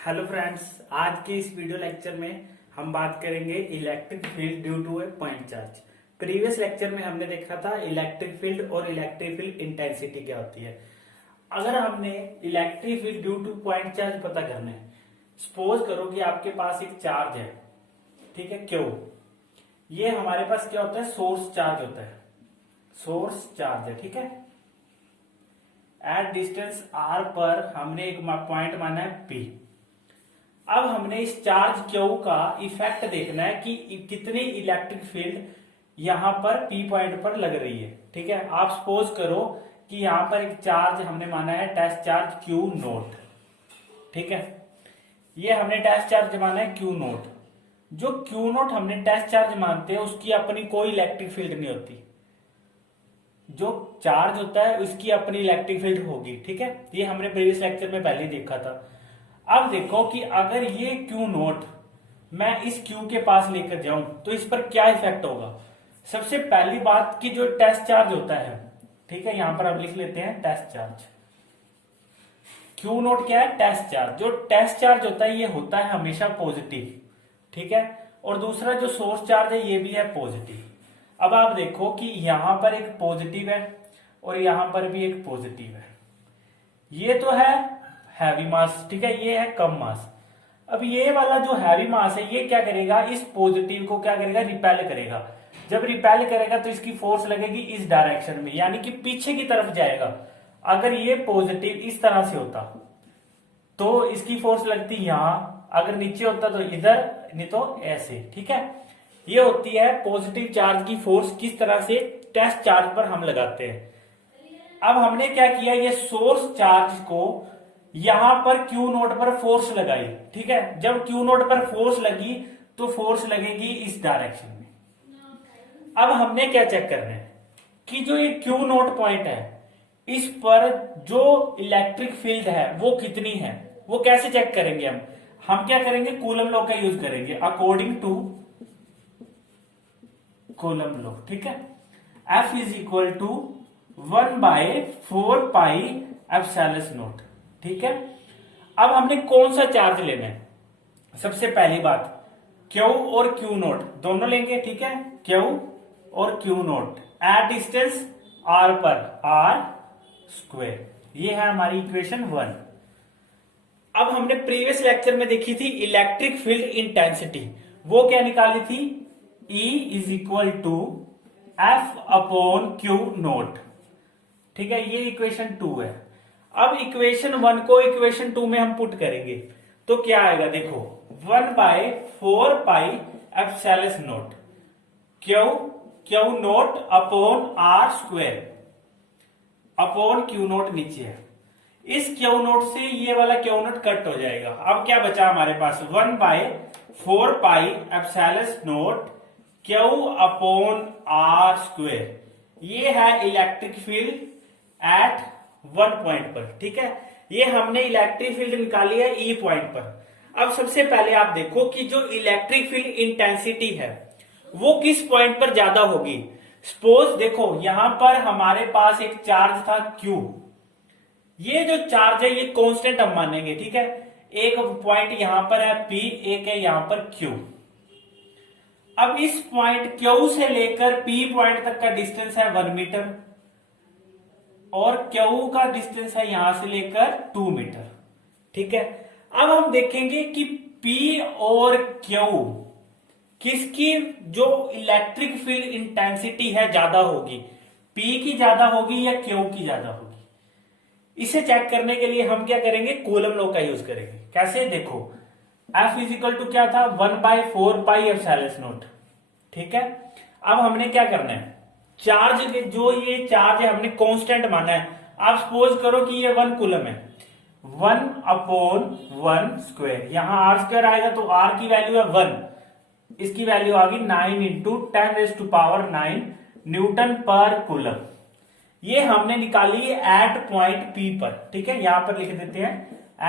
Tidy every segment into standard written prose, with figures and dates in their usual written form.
Hello friends, आज के इस वीडियो लेक्चर में हम बात करेंगे electric field due to a point charge. Previous lecture में हमने देखा था इलेक्ट्रिक फील्ड और इलेक्ट्रिक फील्ड इंटेंसिटी क्या होती है। अगर हमने electric field due to point charge पता करना है, सपोज करो कि आपके पास एक चार्ज है, ठीक है, क्यू। ये हमारे पास क्या होता है, सोर्स चार्ज होता है, सोर्स चार्ज है, ठीक है। एट डिस्टेंस आर पर हमने एक पॉइंट माना है पी। अब हमने इस चार्ज क्यू का इफेक्ट देखना है कि कितनी इलेक्ट्रिक फील्ड यहां पर पी पॉइंट पर लग रही है, ठीक है। आप सपोज करो कि यहां पर एक चार्ज हमने माना है टेस्ट चार्ज क्यू नोट, ठीक है। ये हमने टेस्ट चार्ज माना है क्यू नोट। जो क्यू नोट हमने टेस्ट चार्ज मानते हैं उसकी अपनी कोई इलेक्ट्रिक फील्ड नहीं होती। जो चार्ज होता है उसकी अपनी इलेक्ट्रिक फील्ड होगी, ठीक है। ये हमने प्रीवियस लेक्चर में पहले ही देखा था। अब देखो कि अगर ये क्यू नोट मैं इस क्यू के पास लेकर जाऊं तो इस पर क्या इफेक्ट होगा। सबसे पहली बात कि जो टेस्ट चार्ज होता है, ठीक है, यहां पर अब लिख लेते हैं टेस्ट चार्ज। क्यू नोट क्या है, टेस्ट चार्ज। जो टेस्ट चार्ज होता है ये होता है हमेशा पॉजिटिव, ठीक है। और दूसरा जो सोर्स चार्ज है ये भी है पॉजिटिव। अब आप देखो कि यहां पर एक पॉजिटिव है और यहां पर भी एक पॉजिटिव है। ये तो है हैवी मास, ठीक है, ये है कम मास। अब ये वाला जो हैवी मास है ये क्या करेगा, इस पॉजिटिव को क्या करेगा, रिपेल करेगा। जब रिपेल करेगा तो इसकी फोर्स लगेगी इस डायरेक्शन में, यानी कि पीछे की तरफ जाएगा। अगर ये पॉजिटिव इस तरह से होता तो इसकी फोर्स लगती यहां, अगर नीचे होता तो इधर, नहीं तो ऐसे, ठीक है। ये होती है पॉजिटिव चार्ज की फोर्स, किस तरह से टेस्ट चार्ज पर हम लगाते हैं। अब हमने क्या किया, ये सोर्स चार्ज को यहां पर क्यू नोट पर फोर्स लगाई, ठीक है। जब क्यू नोट पर फोर्स लगी तो फोर्स लगेगी इस डायरेक्शन में। अब हमने क्या चेक करना है कि जो ये क्यू नोट पॉइंट है इस पर जो इलेक्ट्रिक फील्ड है वो कितनी है। वो कैसे चेक करेंगे हम क्या करेंगे, कूलम लॉ का यूज करेंगे, अकॉर्डिंग टू कूलम लॉ, ठीक है। F is equal to 1/4 epsilon naught, ठीक है। अब हमने कौन सा चार्ज लेना है, सबसे पहली बात क्यू और क्यू नोट दोनों लेंगे, ठीक है। क्यू और Q naught at distance R पर आर स्क्वायर, ये है हमारी इक्वेशन 1। अब हमने प्रीवियस लेक्चर में देखी थी इलेक्ट्रिक फील्ड इंटेंसिटी, वो क्या निकाली थी, E is equal to F upon Q naught, ठीक है। ये इक्वेशन 2 है। अब इक्वेशन 1 को इक्वेशन 2 में हम पुट करेंगे तो क्या आएगा, देखो 1/4 epsilon naught Q naught upon R square upon Q naught नीचे है। इस क्यू नोट से ये वाला क्यू नोट कट हो जाएगा। अब क्या बचा हमारे पास, 1/4 epsilon naught Q upon R square. ये है इलेक्ट्रिक फील्ड एट 1 पॉइंट पर, ठीक है। ये हमने इलेक्ट्रिक फील्ड निकाली है ई पॉइंट पर। अब सबसे पहले आप देखो कि जो इलेक्ट्रिक फील्ड इंटेंसिटी है वो किस पॉइंट पर ज्यादा होगी। सपोज देखो यहां पर हमारे पास एक चार्ज था Q। ये जो चार्ज है ये कांस्टेंट हम मानेंगे, ठीक है। एक पॉइंट यहां पर है P, एक है यहां पर Q। अब इस पॉइंट Q से लेकर P पॉइंट तक का डिस्टेंस है 1 मीटर और Q का डिस्टेंस है यहां से लेकर 2 मीटर, ठीक है। अब हम देखेंगे कि P और Q किसकी जो इलेक्ट्रिक फील्ड इंटेंसिटी है ज्यादा होगी, P की ज्यादा होगी या Q की ज्यादा होगी। इसे चेक करने के लिए हम क्या करेंगे, कूलम लॉ का यूज करेंगे। कैसे, देखो F इज इक्वल टू क्या था, 1/4 एप्सिलॉन नोट, ठीक है। अब हमने क्या करना है, चार्ज जो ये चार्ज है हमने कांस्टेंट माना है। आप सपोज करो कि ये 1 कूलम है, 1/1 स्क्वायर, यहां आर स्क्वायर आएगा तो आर की वैल्यू है 1, इसकी वैल्यू आ गई 9 इंटू 10⁹ न्यूटन पर कूलम। ये हमने निकाली एट पॉइंट पी पर, ठीक है। यहां पर लिख देते हैं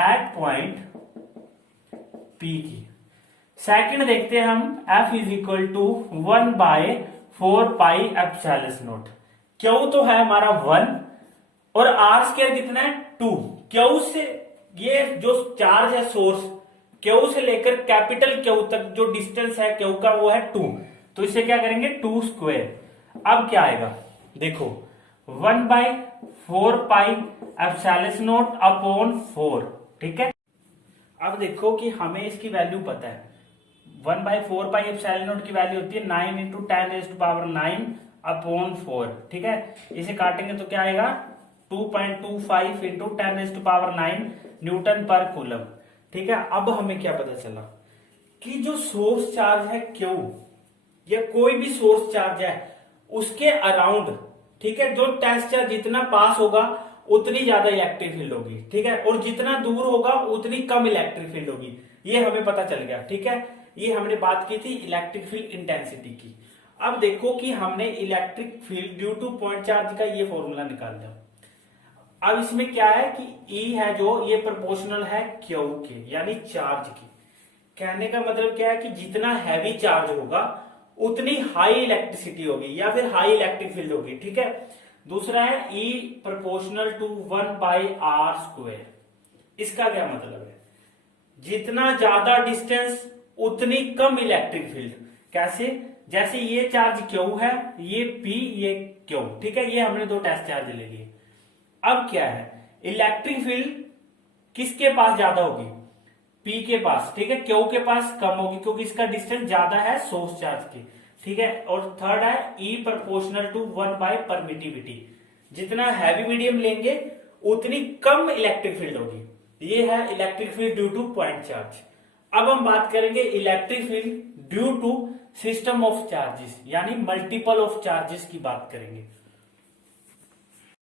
एट पॉइंट पी की। सेकंड देखते हैं हम, F is equal to 1/4 epsilon naught. Q तो है हमारा 1 और आर स्क्वायर कितना है 2। क्यू से ये जो चार्ज है सोर्स क्यू से लेकर कैपिटल क्यू तक जो डिस्टेंस है क्यू का वो है 2, तो इसे क्या करेंगे 2 स्क्वायर। अब क्या आएगा देखो 1/4 पाई एप्सिलॉन नॉट अपॉन 4, ठीक है। अब देखो कि हमें इसकी वैल्यू पता है, 1/4 पाई एप्सिलॉन नॉट की वैल्यू होती है 9 × 10⁹ अपॉन 4, ठीक है। इसे काटेंगे तो क्या आएगा 2.25 × 10⁹ न्यूटन पर कूलम, ठीक है। अब हमें क्या पता चला कि जो सोर्स चार्ज है क्यू या कोई भी सोर्स चार्ज है उसके अराउंड, ठीक है, जो टेस्ट चार्ज जितना पास होगा उतनी ज्यादा इलेक्ट्रिक फील्ड होगी, ठीक है, और जितना दूर होगा उतनी कम इलेक्ट्रिक फील्ड होगी, ये हमें पता चल गया, ठीक है। ये हमने बात की थी इलेक्ट्रिक फील्ड इंटेंसिटी की। अब देखो कि हमने electric field due to point charge का ये फॉर्मूला निकाल दिया। अब इसमें क्या है कि E है जो ये प्रोपोर्शनल है Q के, यानी चार्ज की। कहने का मतलब क्या है कि जितना हैवी चार्ज होगा उतनी हाई इलेक्ट्रिसिटी होगी या फिर हाई इलेक्ट्रिक फील्ड होगी, ठीक है। दूसरा है E प्रोपोर्शनल टू 1/r²। इसका क्या मतलब है, जितना ज्यादा डिस्टेंस उतनी कम इलेक्ट्रिक फील्ड। कैसे, जैसे ये चार्ज Q है, ये P, ये Q, ठीक है, ये हमने दो टेस्ट चार्ज ले लिए। अब क्या है, इलेक्ट्रिक फील्ड किसके पास ज्यादा होगी, P के पास, ठीक है, Q के पास कम होगी क्योंकि इसका डिस्टेंस ज्यादा है सोर्स चार्ज की, ठीक है। और थर्ड है E प्रोपोर्शनल टू 1/परमिटिविटी। जितना हैवी मीडियम लेंगे उतनी कम इलेक्ट्रिक फील्ड होगी। ये है electric field due to point charge. अब हम बात करेंगे electric field due to system of charges, यानी मल्टीपल ऑफ चार्जेस की बात करेंगे।